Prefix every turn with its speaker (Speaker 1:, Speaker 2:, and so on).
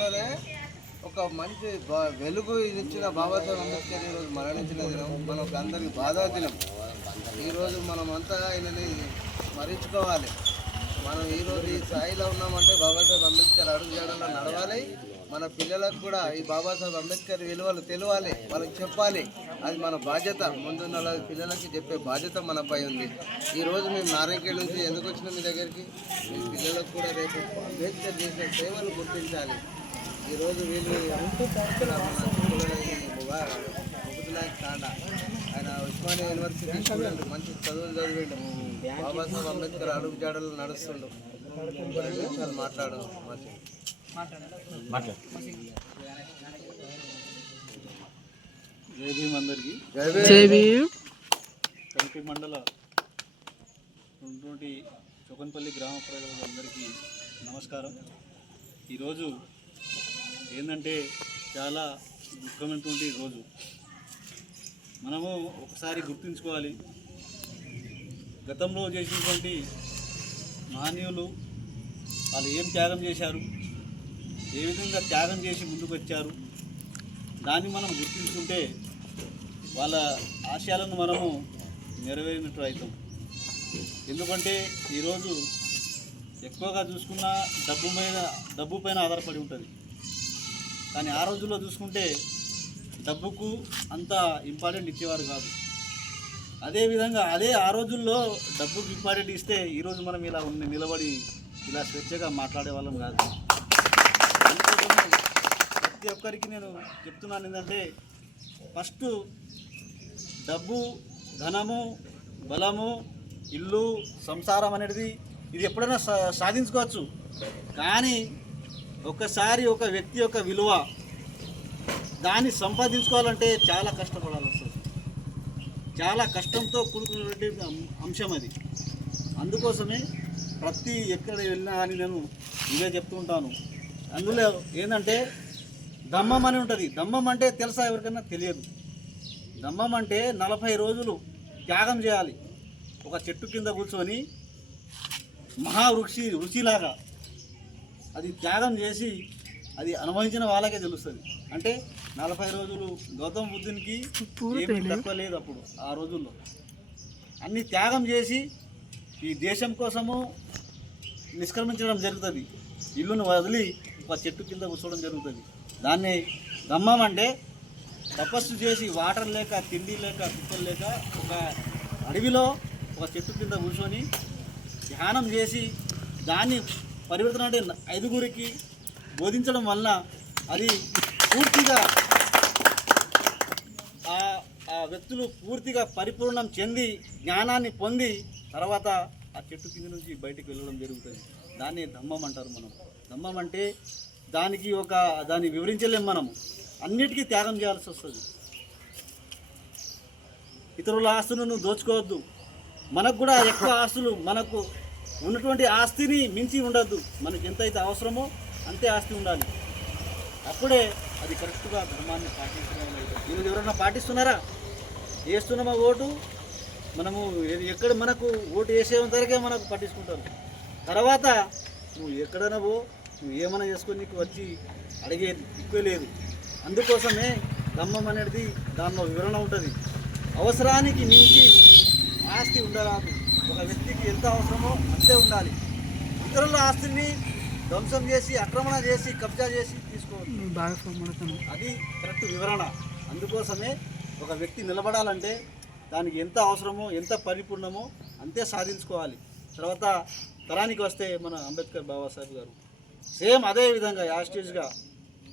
Speaker 1: దాంట్లోనే ఒక మంచి వెలుగు ఇచ్చిన బాబాసాహెబ్ అంబేద్కర్ ఈరోజు మరణించిన దినం. మనకు అందరికి బాధా దినం. ఈరోజు మనమంతా ఆయనని స్మరించుకోవాలి. మనం ఈరోజు ఈ స్థాయిలో ఉన్నామంటే బాబాసాహెబ్ అంబేద్కర్ అడుగు చేయడంలో నడవాలి. మన పిల్లలకు కూడా ఈ బాబాసాహెబ్ అంబేద్కర్ విలువలు తెలియాలి. వాళ్ళకి చెప్పాలి. అది మన బాధ్యత. ముందున్న పిల్లలకి చెప్పే బాధ్యత మనపై ఉంది. ఈరోజు మేము నారాయణఖేడ్ నుంచి ఎందుకు వచ్చినాం మీ దగ్గరికి? మీ పిల్లలకు కూడా రేపు అంబేద్కర్ చేసే సేవలు గుర్తించాలి. ఈరోజు వీళ్ళు ముకుతునాయక్ తాండా ఆయన ఉస్మానియా యూనివర్సిటీ స్టూడెంట్ మంచి చదువులు చదివిండు. బాబాసాహెబ్ అంబేద్కర్ అడుగు జాడలు నడుస్తుండు. రెండు నిమిషాలు మాట్లాడు మంచి
Speaker 2: జై భీమ్ అందరికీ.
Speaker 1: జై భీమ్.
Speaker 2: కనిపి మండల చొకన్పల్లి గ్రామ ప్రజలందరికీ నమస్కారం. ఈరోజు ఏంటంటే చాలా దుఃఖమైనటువంటి రోజు. మనము ఒకసారి గుర్తుంచుకోవాలి. గతంలో చేసినటువంటి మహనీయులు వాళ్ళు ఏం త్యాగం చేశారు? ఏ విధంగా త్యాగం చేసి ముందుకు వచ్చారు? దాన్ని మనం గుర్తించుకుంటే వాళ్ళ ఆశయాలను మనము నెరవేరినట్టు అవుతాం ఎందుకంటే ఈరోజు ఎక్కువగా చూసుకున్న డబ్బు మీద డబ్బు పైన ఆధారపడి ఉంటుంది. కానీ ఆ రోజుల్లో చూసుకుంటే డబ్బుకు అంత ఇంపార్టెంట్ ఇచ్చేవారు కాదు. అదేవిధంగా అదే ఆ రోజుల్లో డబ్బుకు ఇంపార్టెంట్ ఇస్తే ఈరోజు మనం ఇలా ఉన్న నిలబడి ఇలా స్వేచ్ఛగా మాట్లాడే వాళ్ళం కాదు. ప్రతి ఒక్కరికి నేను చెప్తున్నాను ఏంటంటే ఫస్ట్ డబ్బు ధనము బలము ఇల్లు సంసారం అనేది ఇది ఎప్పుడైనా సా- సాధించుకోవచ్చు. కానీ ఒకసారి ఒక వ్యక్తి యొక్క విలువ దాన్ని సంపాదించుకోవాలంటే చాలా కష్టపడాలి వస్తుంది చాలా కష్టంతో కూడుకున్నటువంటి అంశం అది. అందుకోసమే ప్రతి ఎక్కడ వెళ్ళినా కానీ నేను ఇదే చెప్తూ ఉంటాను. అందులో ఏంటంటే దమ్మం అని ఉంటుంది. దమ్మం అంటే తెలుసా ఎవరికైనా తెలియదు. దమ్మం అంటే నలభై రోజులు త్యాగం చేయాలి. ఒక చెట్టు కింద కూర్చొని మహావృక్షి రుచిలాగా అది త్యాగం చేసి అది అనుభవించిన వాళ్ళకే తెలుస్తుంది. అంటే నలభై రోజులు గౌతమ బుద్ధునికి తక్కువ లేదు అప్పుడు ఆ రోజుల్లో. అన్ని త్యాగం చేసి ఈ దేశం కోసము నిష్క్రమించడం జరుగుతుంది. ఇల్లును వదిలి ఒక చెట్టు కింద కూర్చోవడం జరుగుతుంది. దాన్ని దమ్మం అంటే తపస్సు చేసి వాటర్ లేక తిండి లేక కుక్కలు లేక ఒక అడవిలో ఒక చెట్టు కింద కూర్చొని ధ్యానం చేసి దాన్ని పరివర్తన అంటే ఐదుగురికి బోధించడం వలన అది పూర్తిగా ఆ ఆ వ్యక్తులు పూర్తిగా పరిపూర్ణం చెంది జ్ఞానాన్ని పొంది తర్వాత ఆ చెట్టు కింద నుంచి బయటకు వెళ్ళడం జరుగుతుంది. దాన్ని ధమ్మం అంటారు మనం. ధమ్మం అంటే దానికి ఒక దాన్ని వివరించలేం మనము అన్నిటికీ త్యాగం చేయాల్సి వస్తుంది. ఇతరుల ఆస్తులను దోచుకోవద్దు. మనకు కూడా ఎక్కువ ఆస్తులు మనకు ఉన్నటువంటి ఆస్తిని మించి ఉండద్దు. మనకి ఎంతైతే అవసరమో అంతే ఆస్తి ఉండాలి. అప్పుడే అది కరెక్ట్గా ధర్మాన్ని పాటించడం ఈరోజు ఎవరైనా పాటిస్తున్నారా? వేస్తున్నామా ఓటు? మనము ఎక్కడ మనకు ఓటు వేసేంతవరకే మనకు పట్టించుకుంటారు. తర్వాత నువ్వు ఎక్కడైనా పో నువ్వు ఏమైనా చేసుకొని నీకు వచ్చి అడిగే ఎక్కువ లేదు. అందుకోసమే దమ్మం అనేది దానిలో వివరణ ఉంటుంది. అవసరానికి మించి ఆస్తి ఉండరాదు. ఒక వ్యక్తికి ఎంత అవసరమో అంతే ఉండాలి. ఇతరుల ఆస్తిని ధ్వంసం చేసి ఆక్రమణ చేసి కబ్జా చేసి తీసుకోవద్దు. అది కరెక్ట్ వివరణ. అందుకోసమే ఒక వ్యక్తి నిలబడాలంటే దానికి ఎంత అవసరమో ఎంత పరిపూర్ణమో అంతే సాధించుకోవాలి. తర్వాత తరానికి వస్తే మన అంబేద్కర్ బాబాసాహెబ్ గారు. సేమ్ అదే విధంగా యాస్టేజ్గా